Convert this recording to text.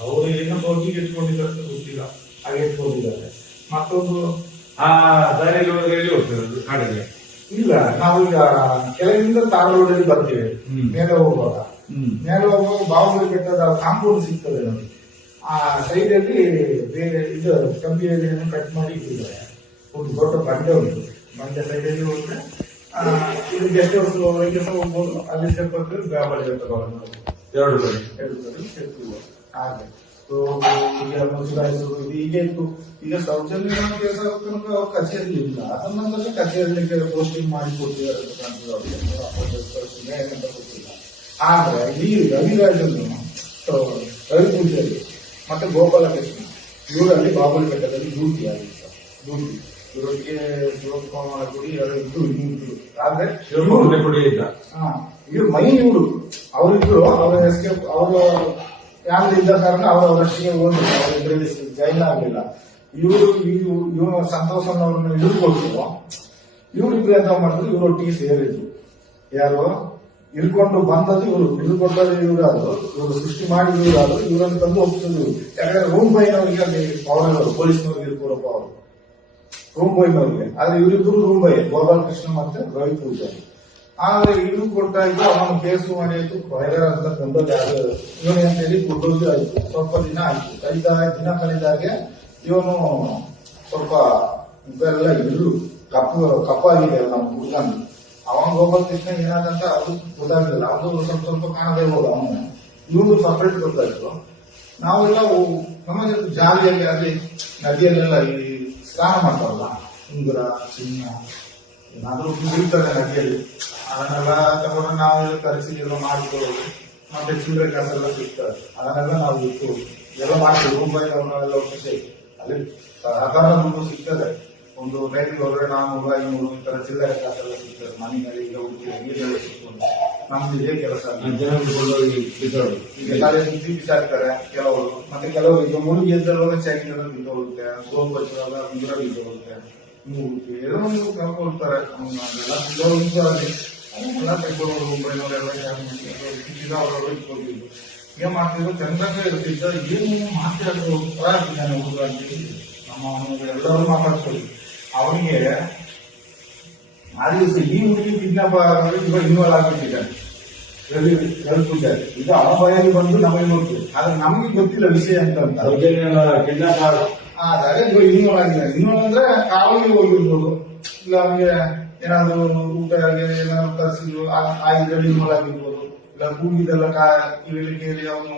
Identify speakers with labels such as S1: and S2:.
S1: ಅವರು ಏನೋ ಹೋಗಿ ಅಂತ ಗೊತ್ತಿಲ್ಲ. ಹಾಗೆ ಎತ್ಕೊಂಡಿದ್ದಾರೆ ಮತ್ತೊಂದು
S2: ಆ ದಾರಿಯಲ್ಲಿ ಹೋದ್ರೆ ಎಲ್ಲಿ ಹೋಗ್ತದೆ ಕಾಡಿಗೆ?
S1: ಇಲ್ಲ ನಾವೀಗ ಕೆಳಗಿಂದ ತಾರ್ ರೋಡಲ್ಲಿ ಬರ್ತೀವಿ.
S2: ಹ್ಮ್.
S1: ಮೇಲೆ ಹೋಗುವಾಗ. ಮೇಲೆ ಹೋಗುವಾಗ ಬಾಹುಬಲಿ ಬೆಟ್ಟದ ಕಾಂಪೌಂಡ್ ಸಿಗ್ತದೆ ನಮಗೆ. ಆ ಸೈಡ್ ಅಲ್ಲಿ ಬೇರೆ ಇದು ಕಂಬಿಯಲ್ಲಿ ಕಟ್ ಮಾಡಿ ಇಟ್ಟಿದ್ದಾರೆ. ಒಂದು ದೊಡ್ಡ ಬಂಡೆ ಉಂಟು. ಬಂಡೆ ಸೈಡಲ್ಲಿ ಹೋದ್ರೆ ಇದು ಗೆಸ್ಟ್ ಹೌಸ್ ಹೋಗ್ಬೋದು. ಅಲ್ಲಿ ಸ್ವಲ್ಪ ಹತ್ತಿರ ಬಾಹುಬಲಿ
S2: ಎರಡು ಕಡೆ
S1: ಸೇರ್ತಿಲ್ವ? ಹಾಗೆ. ಸೊ, ಈಗ ಮುಸುರಾಯಿಸೋದು ಇದು ಈಗ ಇತ್ತು. ಈಗ ಸೌಜನ್ಯ ಕೆಲಸ ತನಕ ಅವ್ರ ಕಚೇರಿ ಇಲ್ಲ. ಅದನ್ನ ಕಚೇರಿ ಪೋಸ್ಟಿಂಗ್ ಮಾಡಿ ಕೊಟ್ಟಿದ್ದಾರೆ ಅಂತ ಗೊತ್ತಿಲ್ಲ. ಆದ್ರೆ ಈ ರವಿರಾಜನ್ನು ರವಿ ಪೂಜಾರಿ ಮತ್ತೆ ಗೋಪಾಲಕೃಷ್ಣ ಇವರಲ್ಲಿ ಬಾಬುಲಿ ಬೆಟ್ಟದಲ್ಲಿ ಡ್ಯೂಟಿ ಆಗಿತ್ತು ಡ್ಯೂಟಿ. ಇವರೊಟ್ಟಿಗೆ ಶಿವಕುಮಾರ್ ಗುಡಿ ಎರಡು ಇದ್ದು ಇನ್ನೂ ಆದ್ರೆ
S2: ಶಿವಮೊಗ್ಗದ ಕೊಡಿ ಇದ್ದ
S1: ಹಾ, ಇವ್ರು ಮೈ ಇವರು. ಅವರಿಬ್ರು, ಅವರ ಎಸ್ಕೇಪ್ ಅವರು ಫ್ಯಾಮಿಲಿ ಇದ್ದ ಕಾರಣ ಅವರು ಅವರಷ್ಟಿಗೆ ಹೋದ್ರು. ಅವರಿಬ್ಬರಲ್ಲಿ ಜೈನ್ ಆಗಲಿಲ್ಲ. ಇವರು ಇವರು ಸಂತೋಷನ್ ಅವ್ರನ್ನ ಹಿಡ್ಕೊಟ್ರು. ಇವ್ರಿಬ್ರು ಎಂತ ಮಾಡಿದ್ರು? ಇವರು ಒಟ್ಟಿಗೆ ಸೇರಿದ್ರು. ಯಾರು? ಇಳ್ಕೊಂಡು ಬಂದದ್ದು ಇವರು. ಹಿಡ್ಕೊಂಡದ್ದು ಇವರಾದ್ರು ಇವರು ಸೃಷ್ಟಿ ಮಾಡಿದ್ರು ಇವರಾದ್ರು ಇವರನ್ನು ತಂದು ಒಪ್ಪಿಸಿದ್ರು ಯಾಕಂದ್ರೆ ರೂಮ್ ಬೈನವರಿಗೆ ಅಲ್ಲಿ ಪವರ್ ಪೊಲೀಸ್ನವ್ರಿಗೆ ಇರ್ಕೊಡೋ ಅವರು ರೂಮ್ ಬೈನವ್ರಿಗೆ ಆದ್ರೆ ಇವರಿಬ್ಬರು ರೂಮ್ ಬೈ ಗೋಪಾಲಕೃಷ್ಣ ಮತ್ತೆ ರವಿ ಪೂಜಾರಿ. ಆದ್ರೆ ಇದು ಕೊಟ್ಟಾಗ ಅವನು ಕೇಸು ಮಾಡಿ ಆಯ್ತು ವೈರಲ್ ಅಂತ ಕೊಂಡೋಗಿ ಅದು ಇವನು ಅಂತ ಹೇಳಿ, ಕೊಡೋದು ಆಯ್ತು. ಸ್ವಲ್ಪ ದಿನ ಆಯ್ತು. ಕಳೆದ ದಿನ ಕಳೆದಾಗೆ ಇವನು ಸ್ವಲ್ಪ ಇದೆಲ್ಲ ಇದ್ರು ಕಪ್ಪು, ಕಪ್ಪಾಗಿದೆ ನಮ್ಮ ಹುಡುಗನ. ಅವನ್ ಗೋಪಾಲ್ ಕೃಷ್ಣ ಏನಾದಂತ ಅದು ಗೊತ್ತಾಗಲಿಲ್ಲ. ಅದು ಸ್ವಲ್ಪ ಸ್ವಲ್ಪ ಕಾಣದೇ ಹೋದ ಅವನು. ಇವನು ಸಪರೇಟ್ ಗೊತ್ತಾಯ್ತು ನಾವೆಲ್ಲ ನಮಗೆ ಜಾಲಿಯಲ್ಲಿ ಅಲ್ಲಿ ನದಿಯಲ್ಲೆಲ್ಲ ಈ ಸ್ನಾನ ಮಾಡ್ತಾರಲ್ಲ, ಉಂಗುರ, ಚಿನ್ನ ಏನಾದ್ರೂ ಬೀಳ್ತದೆ ನದಿಯಲ್ಲಿ. ಅದನ್ನೆಲ್ಲ ತಗೊಂಡು ನಾವು ಖರ್ಚು ಎಲ್ಲ ಮಾಡಿಕೊಳ್ಳೋದು ಮತ್ತೆ ಚಿಲ್ಲರೆ ಕಾಸೆಲ್ಲ ಸಿಗ್ತದೆ. ಅದನ್ನೆಲ್ಲ ನಾವು ಇಟ್ಟು ಎಲ್ಲ ಮಾಡ್ತೀವಿ. ರೂಪಾಯಿ ಅವನ್ನೆಲ್ಲ ಅಲ್ಲಿ ಸಾಧಾರಣ ದುಡ್ಡು ಸಿಗ್ತದೆ. ಒಂದು ನೈಟಿಗೆ ನಾವು ನಾನ್ನೂರು ಐನೂರು ಈ ತರ ಚಿಲ್ಲರೆ ಕಾಸೆಲ್ಲ ಸಿಗ್ತದೆ. ಮನೆಯಲ್ಲಿ ಈಗ ಹುಡುಗಿ ನೀರೆಲ್ಲ ಸಿಕ್ಕೊಂಡು ನಮ್ದು ಇದೇ ಕೆಲಸ. ಬಿಸಾಡ್ತಾರೆ ಕೆಲವರು. ಮತ್ತೆ ಕೆಲವರು ಈಗ ಮುಳುಗಿ ಎದ್ದವಾಗ ಚೈನ್ ಬಿದ್ದು ಹೋಗುತ್ತೆ ಸೋಪ್ ಹಚ್ಚುವಾಗ ಬಿದ್ದು ಹೋಗುತ್ತೆ ಮೂಗುತಿ ಏನೋ ಒಂದು ತೆಗೆದು ಇಟ್ಕೊಂಡಿದ್ದು ಮಾಡ್ತಿದ್ರು? ಚಂದ್ರಕ ಇರ್ತಿದ್ದ. ಏನು ಮಾತಾಡೋದು ಆಗ್ತಿದ್ದಾನೆ ಹುಡುಗ ಅಂತ ನಮ್ಮ ಎಲ್ಲರೂ ಮಾತಾಡ್ತೀವಿ ಅವನಿಗೆ ಆ ದಿವಸ ಈ ಹುಡುಗಿ ಕಿಡ್ನಾಪ್ ಇವಾಗ ಇನ್ವಾಲ್ವ್ ಆಗ್ಬಿಟ್ಟಿದ್ದಾನೆ. ರವಿ ರವಿ ಪೂಜಾರಿ ಇದು ಅವನ ಬಾಯಲ್ಲಿ ಬಂದು ನಮಗೆ ಗೊತ್ತು. ಆದ್ರೆ ನಮಗೆ ಗೊತ್ತಿಲ್ಲ ವಿಷಯ ಅಂತ.
S2: ಕಿಡ್ನಾಪ್
S1: ಆದಾಗ ಇವಾಗ ಇನ್ವಾಲ್ವ್ ಆಗಿದ್ದಾರೆ ಇನ್ವಾಲ್ವ್ ಅಂದ್ರೆ ಕಾವಲಿಗೆ ಹೋಗಿರ್ಬೋದು ಇಲ್ಲ ಅವ್ರಿಗೆ ಏನಾದ್ರು ಊಟ ಏನಾದ್ರು ತರಿಸಿದ್ರು ಆ ಇದ್ರಲ್ಲಿ ಆಗಿರ್ಬೋದು. ಇಲ್ಲ, ಭೂಮಿದೆಲ್ಲ ಕಾ ಇಳಿಕೆ ಅವನು